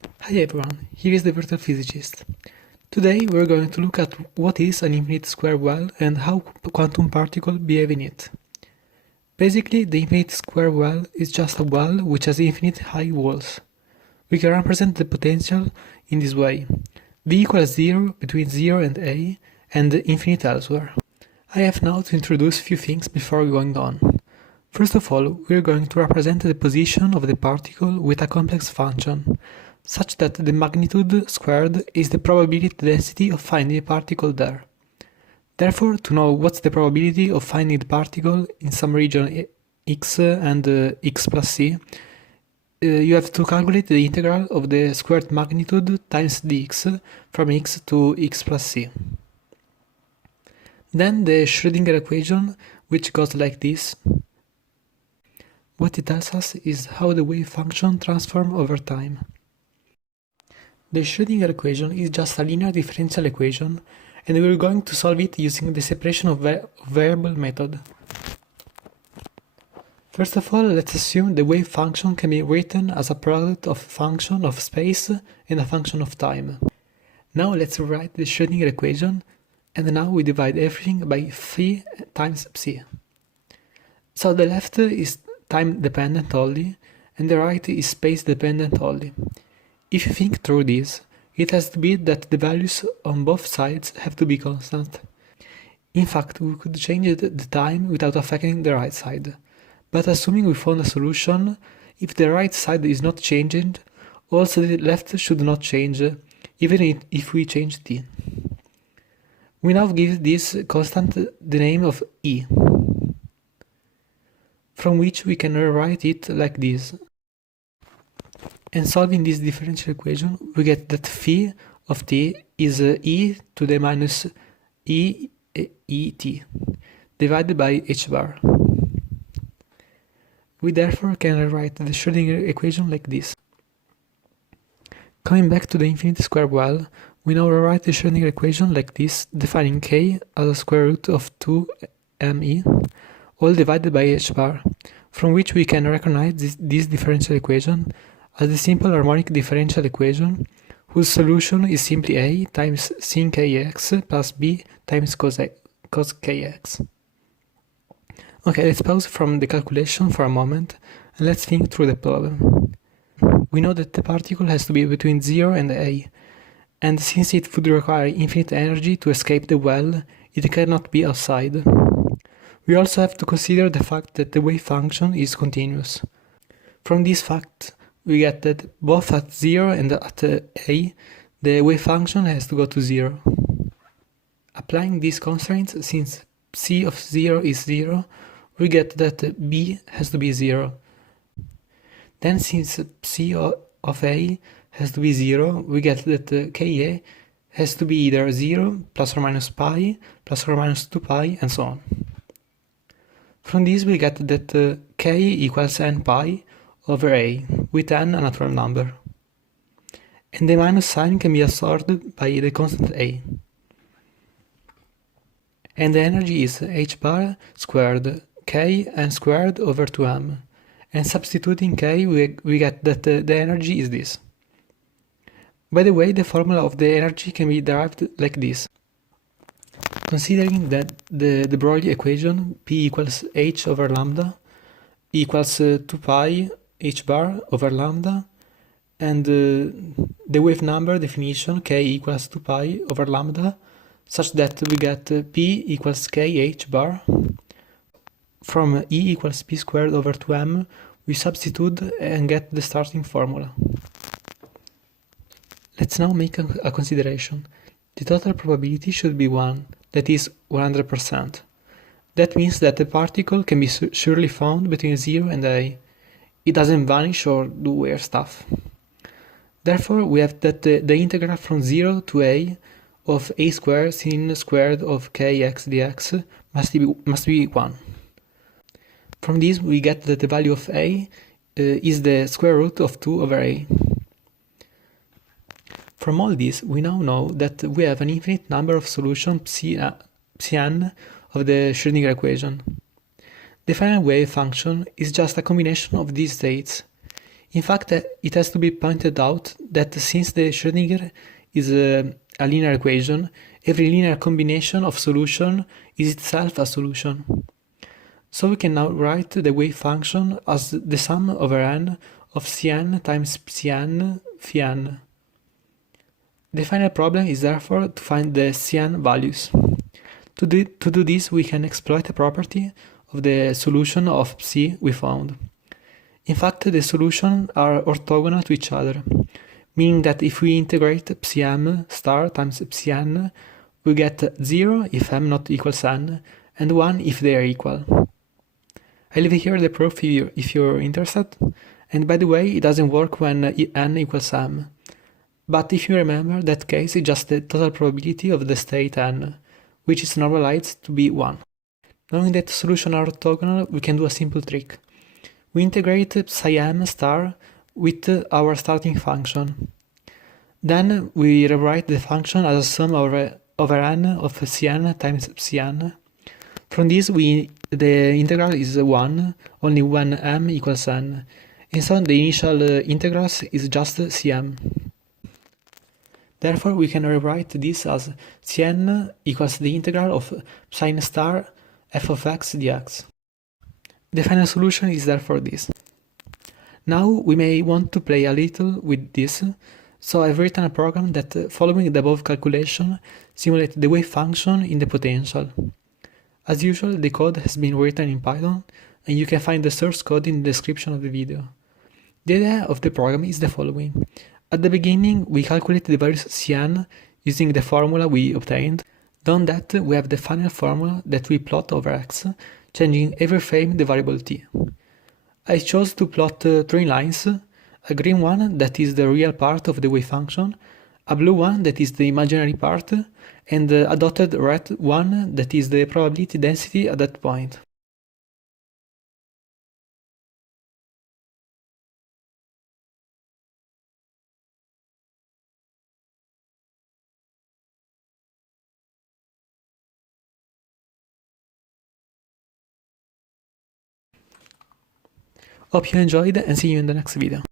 Hi everyone, here is the virtual physicist. Today we're going to look at what is an infinite square well and how quantum particles behave in it. Basically, the infinite square well is just a well which has infinite high walls. We can represent the potential in this way. V equals 0 between 0 and A and infinite elsewhere. I have now to introduce a few things before going on. First of all, we're going to represent the position of the particle with a complex function, such that the magnitude squared is the probability density of finding a particle there. Therefore, to know what's the probability of finding the particle in some region x and x plus c, you have to calculate the integral of the squared magnitude times dx from x to x plus c. Then the Schrodinger equation, which goes like this. What it tells us is how the wave function transforms over time. The Schrodinger equation is just a linear differential equation, and we're going to solve it using the separation of variable method. First of all, let's assume the wave function can be written as a product of a function of space and a function of time. Now let's rewrite the Schrodinger equation, and now we divide everything by phi times psi. So the left is time dependent only, and the right is space dependent only. If you think through this, it has to be that the values on both sides have to be constant. In fact, we could change the time without affecting the right side. But assuming we found a solution, if the right side is not changing, also the left should not change, even if we change t. We now give this constant the name of E, from which we can rewrite it like this. And solving this differential equation, we get that phi of t is e to the minus e t, divided by h bar. We therefore can rewrite the Schrodinger equation like this. Coming back to the infinite square well, we now rewrite the Schrodinger equation like this, defining k as a square root of 2me, all divided by h bar, from which we can recognize this differential equation as the simple harmonic differential equation, whose solution is simply a times sin kx plus b times cos kx. Okay, let's pause from the calculation for a moment and let's think through the problem. We know that the particle has to be between 0 and a, and since it would require infinite energy to escape the well, it cannot be outside. We also have to consider the fact that the wave function is continuous. From this fact, we get that both at 0 and at a, the wave function has to go to 0. Applying these constraints, since c of 0 is 0, we get that b has to be 0. Then since c of a has to be 0, we get that ka has to be either 0, plus or minus pi, plus or minus 2 pi, and so on. From this we get that k equals n pi over a, with n a natural number. And the minus sign can be absorbed by the constant a. And the energy is h bar squared k n squared over 2m. And substituting k, we get that the energy is this. By the way, the formula of the energy can be derived like this. Considering that the de Broglie equation P equals h over lambda equals 2 pi h bar over lambda, and the wave number definition k equals 2 pi over lambda, such that we get P equals k h bar. From E equals P squared over 2m, we substitute and get the starting formula. Let's now make a consideration. The total probability should be 1, that is 100%. That means that the particle can be surely found between 0 and a. It doesn't vanish or do weird stuff. Therefore, we have that the integral from 0 to a of a squared sin squared of kx dx must be 1. From this, we get that the value of a is the square root of 2 over a. From all this, we now know that we have an infinite number of solutions psi of the Schrodinger equation. The final wave function is just a combination of these states. In fact, it has to be pointed out that since the Schrodinger is a linear equation, every linear combination of solution is itself a solution. So we can now write the wave function as the sum over n of Cn times Pn phi n. The final problem is therefore to find the Cn values. To do this, we can exploit a property of the solution of psi we found. In fact, the solutions are orthogonal to each other, meaning that if we integrate psi_m star times psi_n, we get 0 if m not equals n, and 1 if they are equal. I leave here the proof if you're interested, and by the way, it doesn't work when n equals m. But if you remember, that case is just the total probability of the state n, which is normalized to be 1. Knowing that solutions are orthogonal, we can do a simple trick. We integrate psi_m star with our starting function. Then we rewrite the function as a sum over n of Cn times Pn. From this, the integral is 1 only when m equals n, and so the initial integrals is just Cm. Therefore, we can rewrite this as Cn equals the integral of psi star f of x dx. The final solution is therefore this. Now we may want to play a little with this, so I've written a program that, following the above calculation, simulates the wave function in the potential. As usual, the code has been written in Python, and you can find the source code in the description of the video. The idea of the program is the following. At the beginning, we calculate the values Cn using the formula we obtained. Done that, we have the final formula that we plot over x, changing every frame the variable t. I chose to plot 3 lines, a green one that is the real part of the wave function, a blue one that is the imaginary part, and a dotted red one that is the probability density at that point. Hope you enjoyed and see you in the next video.